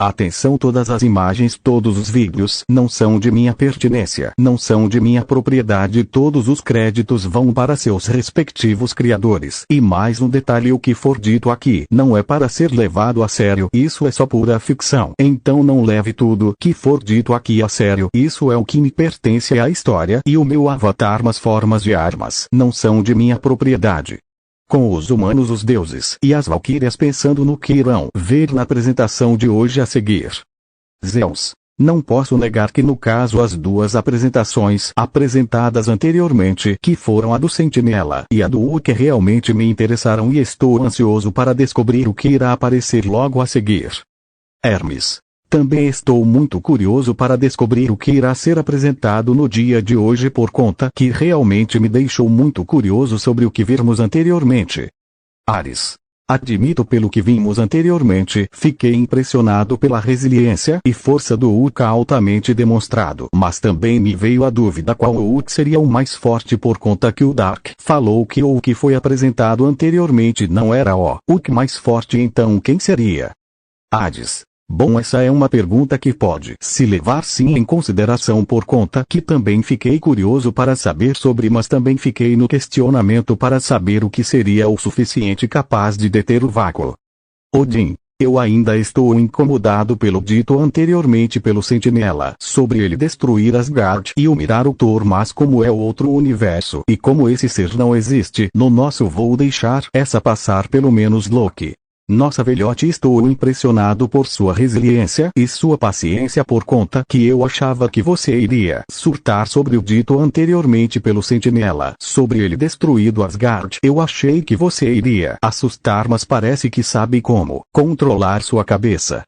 Atenção, todas as imagens, todos os vídeos não são de minha pertinência, não são de minha propriedade, todos os créditos vão para seus respectivos criadores. E mais um detalhe, o que for dito aqui não é para ser levado a sério, isso é só pura ficção. Então não leve tudo que for dito aqui a sério, isso é o que me pertence à história e o meu avatar, mas formas de armas não são de minha propriedade. Com os humanos, os deuses e as valquírias, pensando no que irão ver na apresentação de hoje a seguir. Zeus. Não posso negar que no caso as duas apresentações apresentadas anteriormente, que foram a do Sentinela e a do Hulk, realmente me interessaram e estou ansioso para descobrir o que irá aparecer logo a seguir. Hermes. Também estou muito curioso para descobrir o que irá ser apresentado no dia de hoje, por conta que realmente me deixou muito curioso sobre o que vimos anteriormente. Ares. Admito, pelo que vimos anteriormente, fiquei impressionado pela resiliência e força do Hulk altamente demonstrado, mas também me veio a dúvida qual Hulk seria o mais forte, por conta que o Dark falou que o que foi apresentado anteriormente não era o Hulk mais forte, então quem seria? Hades. Bom, essa é uma pergunta que pode se levar sim em consideração, por conta que também fiquei curioso para saber sobre, mas também fiquei no questionamento para saber o que seria o suficiente capaz de deter o vácuo. Odin. Eu ainda estou incomodado pelo dito anteriormente pelo Sentinela sobre ele destruir Asgard e humilhar o Thor, mas como é outro universo e como esse ser não existe no nosso, vou deixar essa passar, pelo menos Loki. Nossa, velhote, estou impressionado por sua resiliência e sua paciência, por conta que eu achava que você iria surtar sobre o dito anteriormente pelo Sentinela sobre ele destruído Asgard. Eu achei que você iria assustar, mas parece que sabe como controlar sua cabeça.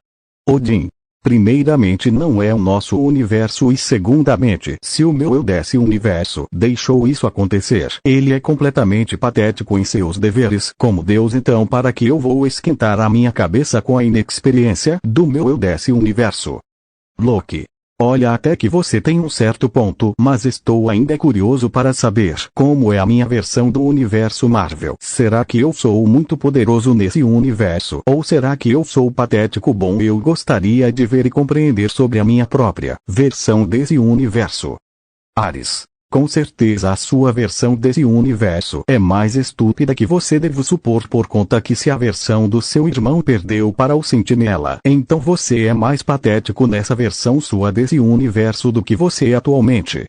Odin. Primeiramente, não é o nosso universo, e segundamente, se o meu eu desse universo deixou isso acontecer, ele é completamente patético em seus deveres como Deus, então para que eu vou esquentar a minha cabeça com a inexperiência do meu eu desse universo? Loki. Olha, até que você tem um certo ponto, mas estou ainda curioso para saber como é a minha versão do universo Marvel. Será que eu sou muito poderoso nesse universo? Ou será que eu sou patético? Bom, eu gostaria de ver e compreender sobre a minha própria versão desse universo. Ares. Com certeza a sua versão desse universo é mais estúpida que você, devo supor, por conta que se a versão do seu irmão perdeu para o Sentinela, então você é mais patético nessa versão sua desse universo do que você atualmente.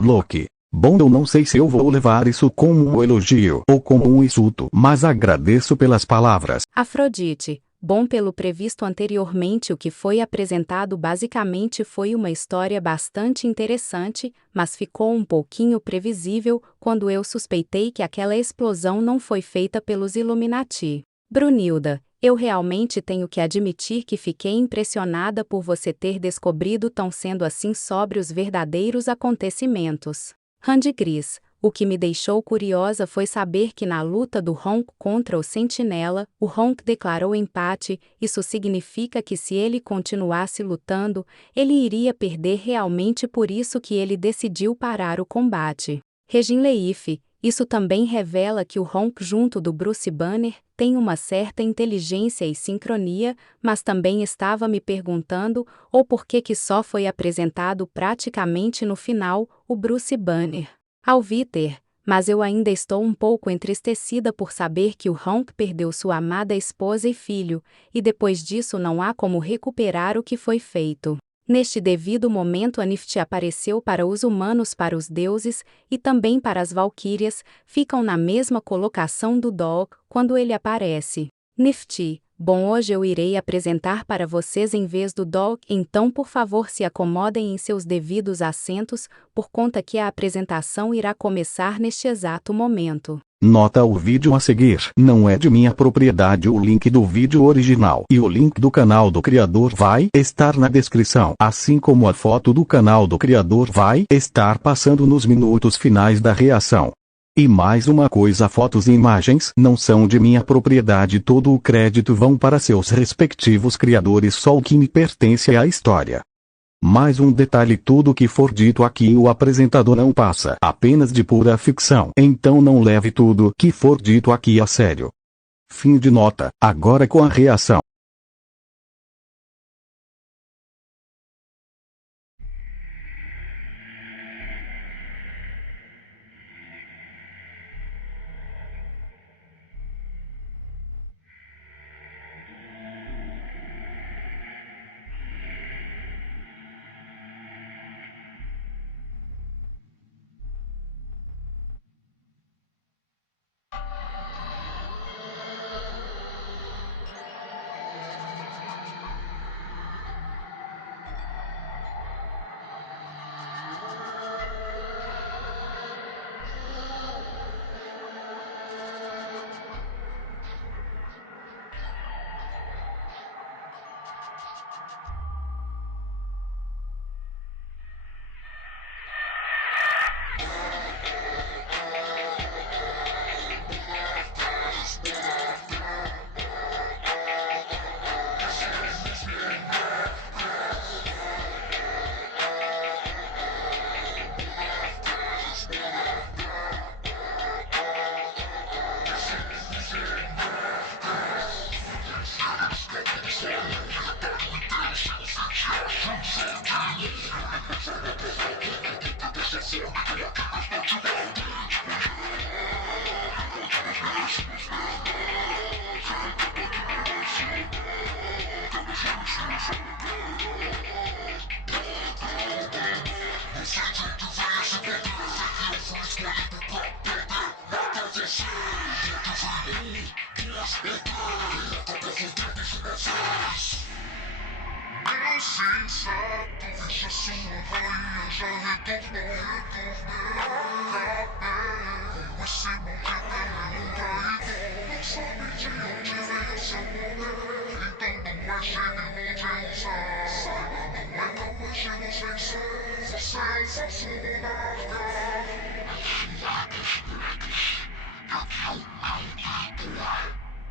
Loki. Bom, eu não sei se eu vou levar isso como um elogio ou como um insulto, mas agradeço pelas palavras. Afrodite. Bom, pelo previsto anteriormente, o que foi apresentado basicamente foi uma história bastante interessante, mas ficou um pouquinho previsível quando eu suspeitei que aquela explosão não foi feita pelos Illuminati. Brunilda. Eu realmente tenho que admitir que fiquei impressionada por você ter descobrido tão sendo assim sobre os verdadeiros acontecimentos. Randigris. O que me deixou curiosa foi saber que na luta do Honk contra o Sentinela, o Honk declarou empate. Isso significa que se ele continuasse lutando, ele iria perder realmente, por isso que ele decidiu parar o combate. Regin Leif. Isso também revela que o Honk junto do Bruce Banner tem uma certa inteligência e sincronia, mas também estava me perguntando ou por que só foi apresentado praticamente no final o Bruce Banner. Alviter, mas eu ainda estou um pouco entristecida por saber que o Honk perdeu sua amada esposa e filho, e depois disso não há como recuperar o que foi feito. Neste devido momento, a Nifty apareceu para os humanos, para os deuses e também para as valquírias, ficam na mesma colocação do Dog quando ele aparece. Nifty. Bom, hoje eu irei apresentar para vocês em vez do Dog, então por favor se acomodem em seus devidos assentos, por conta que a apresentação irá começar neste exato momento. Nota: o vídeo a seguir não é de minha propriedade. O link do vídeo original e o link do canal do criador vai estar na descrição, assim como a foto do canal do criador vai estar passando nos minutos finais da reação. E mais uma coisa, fotos e imagens não são de minha propriedade, todo o crédito vão para seus respectivos criadores, só o que me pertence é a história. Mais um detalhe, tudo que for dito aqui o apresentador não passa apenas de pura ficção, então não leve tudo que for dito aqui a sério. Fim de nota. Agora com a reação. São meus insetos, todos serão mortos. Quando podes chegar completo, retornei. Então veja como vou empilhar. Pilha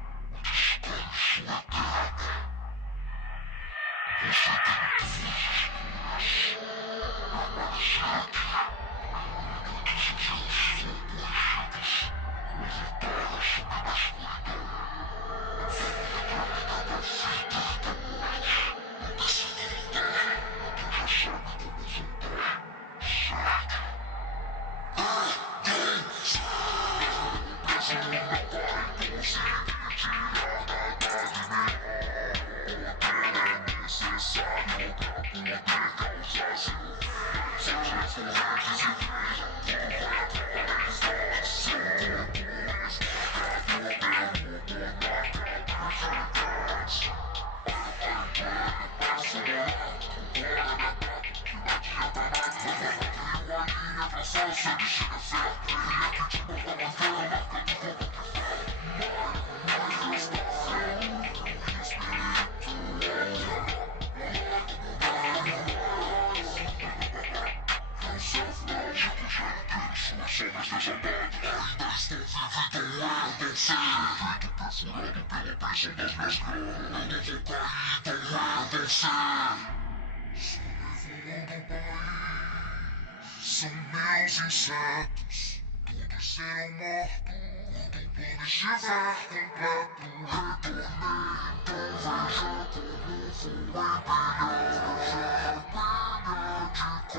de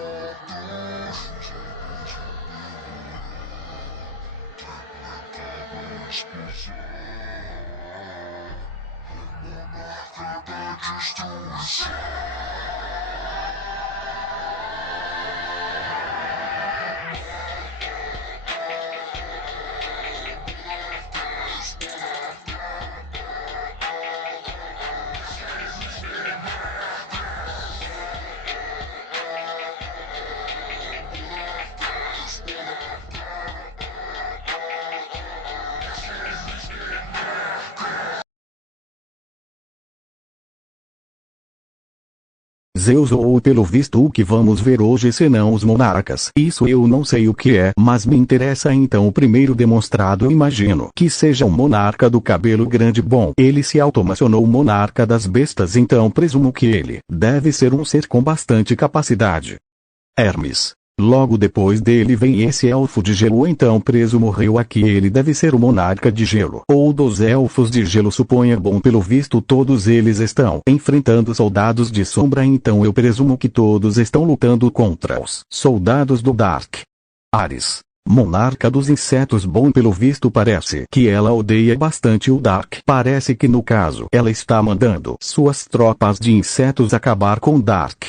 corpos, eles estão mortos. Explosão. Monarca da destruição. Zeus ou pelo visto o que vamos ver hoje senão os monarcas. Isso eu não sei o que é, mas me interessa então o primeiro demonstrado eu imagino que seja o monarca do cabelo grande bom. Ele se automacionou monarca das bestas então presumo que ele deve ser um ser com bastante capacidade. Hermes. Logo depois dele vem esse elfo de gelo então preso morreu aqui ele deve ser o monarca de gelo ou dos elfos de gelo suponha bom pelo visto todos eles estão enfrentando soldados de sombra então eu presumo que todos estão lutando contra os soldados do Dark. Ares. Monarca dos insetos bom pelo visto parece que ela odeia bastante o Dark. Parece que no caso ela está mandando suas tropas de insetos acabar com Dark.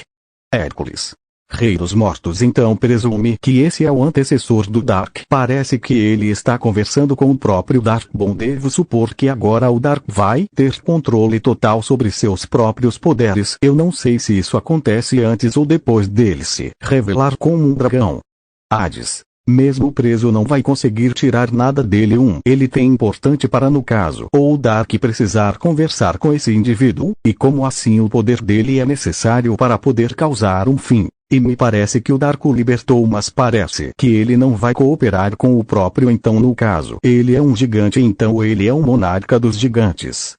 Hércules. Rei dos mortos então presume que esse é o antecessor do Dark. Parece que ele está conversando com o próprio Dark. Bom devo supor que agora o Dark vai ter controle total sobre seus próprios poderes. Eu não sei se isso acontece antes ou depois dele se revelar como um dragão. Hades. Mesmo preso não vai conseguir tirar nada dele ele tem importante para no caso ou o Dark precisar conversar com esse indivíduo, e como assim o poder dele é necessário para poder causar um fim. E me parece que o Dark o libertou mas parece que ele não vai cooperar com o próprio então no caso ele é um gigante então ele é um monarca dos gigantes.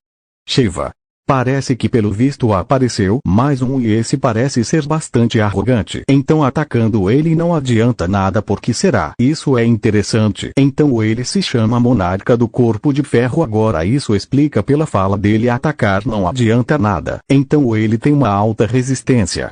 Shiva. Parece que pelo visto apareceu mais e esse parece ser bastante arrogante. Então atacando ele não adianta nada porque será. Isso é interessante. Então ele se chama monarca do corpo de ferro agora isso explica pela fala dele atacar não adianta nada. Então ele tem uma alta resistência.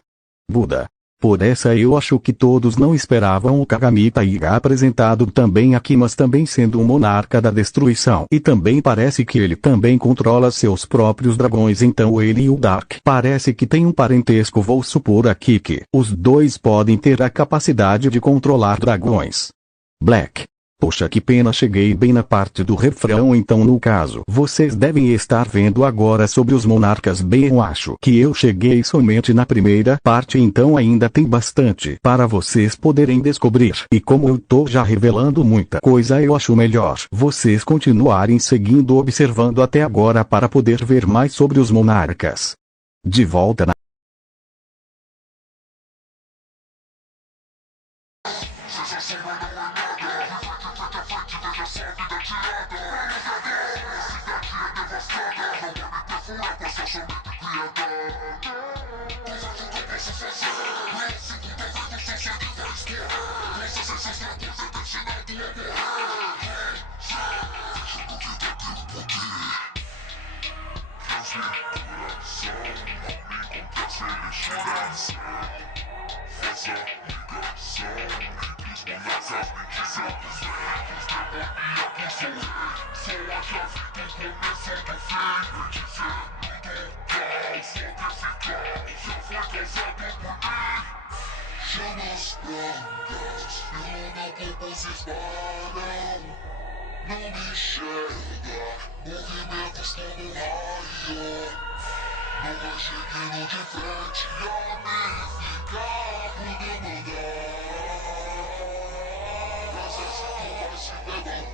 Buda. Por essa eu acho que todos não esperavam o Kagami Taiga apresentado também aqui mas também sendo um monarca da destruição. E também parece que ele também controla seus próprios dragões então ele e o Dark parece que tem um parentesco vou supor aqui que os dois podem ter a capacidade de controlar dragões. Black. Poxa, que pena, cheguei bem na parte do refrão. Então, no caso, vocês devem estar vendo agora sobre os monarcas. Bem, eu acho que eu cheguei somente na primeira parte, então ainda tem bastante para vocês poderem descobrir. E como eu tô já revelando muita coisa, eu acho melhor vocês continuarem seguindo observando até agora para poder ver mais sobre os monarcas. De volta na Chamas brancas, ilumina corpos espalham. Não me enxerga, movimentos como raio. Nunca cheguei de frente a me ficar por demandar. O exército vai se levantar.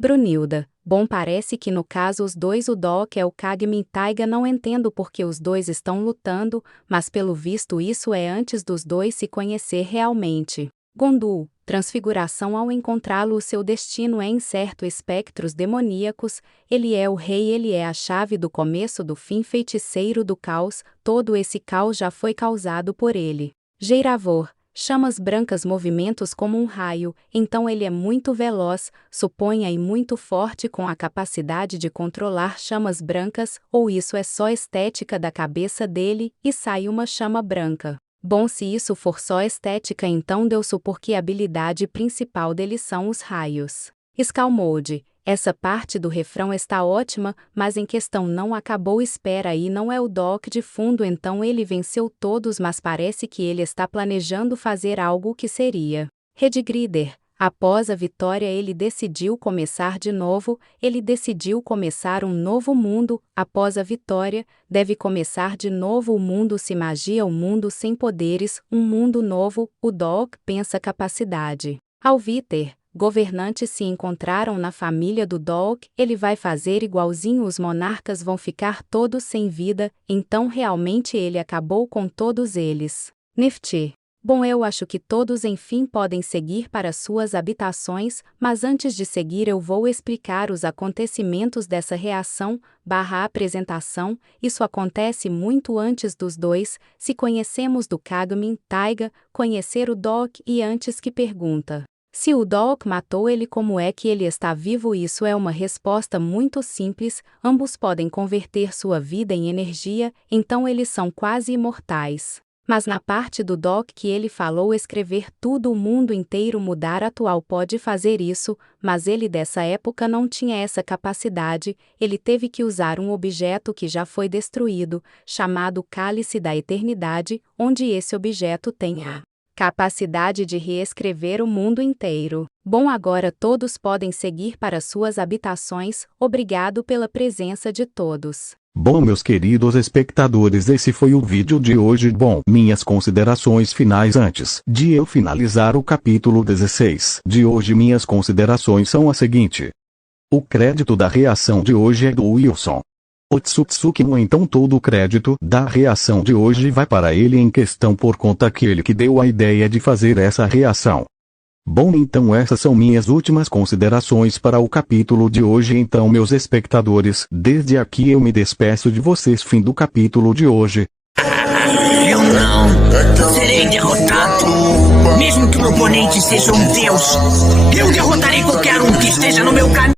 Brunilda, bom, parece que no caso os dois, o Doc é o Kagami Taiga. Não entendo porque os dois estão lutando, mas pelo visto isso é antes dos dois se conhecer realmente. Gondul, transfiguração. Ao encontrá-lo, o seu destino é incerto. Espectros demoníacos, ele é o rei, ele é a chave do começo do fim, feiticeiro do caos. Todo esse caos já foi causado por ele. Geiravor, chamas brancas, movimentos como um raio, então ele é muito veloz, suponha, e muito forte, com a capacidade de controlar chamas brancas, ou isso é só estética da cabeça dele, e sai uma chama branca. Bom, se isso for só estética, então deu-se, porque a habilidade principal dele são os raios. Skull Mode. Essa parte do refrão está ótima, mas em questão não acabou. Espera aí, não é o Doc de fundo, então ele venceu todos, mas parece que ele está planejando fazer algo que seria. Redgrider. Após a vitória ele decidiu começar de novo, ele decidiu começar um novo mundo. Após a vitória, deve começar de novo o mundo sem magia, o mundo sem poderes, um mundo novo. O Doc pensa capacidade. Alviter. Governantes se encontraram na família do Doc, ele vai fazer igualzinho, os monarcas vão ficar todos sem vida, então realmente ele acabou com todos eles. Nifty. Bom, eu acho que todos enfim podem seguir para suas habitações, mas antes de seguir eu vou explicar os acontecimentos dessa reação/apresentação. Isso acontece muito antes dos dois, se conhecemos do Kagami Taiga, conhecer o Doc, e antes que pergunta. Se o Doc matou ele, como é que ele está vivo? Isso é uma resposta muito simples, ambos podem converter sua vida em energia, então eles são quase imortais. Mas na parte do Doc que ele falou escrever tudo, o mundo inteiro mudar, atual pode fazer isso, mas ele dessa época não tinha essa capacidade, ele teve que usar um objeto que já foi destruído, chamado Cálice da Eternidade, onde esse objeto tem a capacidade de reescrever o mundo inteiro. Bom, agora todos podem seguir para suas habitações. Obrigado pela presença de todos. Bom, meus queridos espectadores, esse foi o vídeo de hoje. Bom, minhas considerações finais antes de eu finalizar o capítulo 16 de hoje. Minhas considerações são a seguinte. O crédito da reação de hoje é do Wilson Otsutsuki. Então todo o crédito da reação de hoje vai para ele em questão, por conta que ele que deu a ideia de fazer essa reação. Bom, então essas são minhas últimas considerações para o capítulo de hoje. Então, meus espectadores, desde aqui eu me despeço de vocês. Fim do capítulo de hoje. Eu não serei derrotado. Mesmo que o meu oponente seja um deus, eu derrotarei qualquer um que esteja no meu caminho.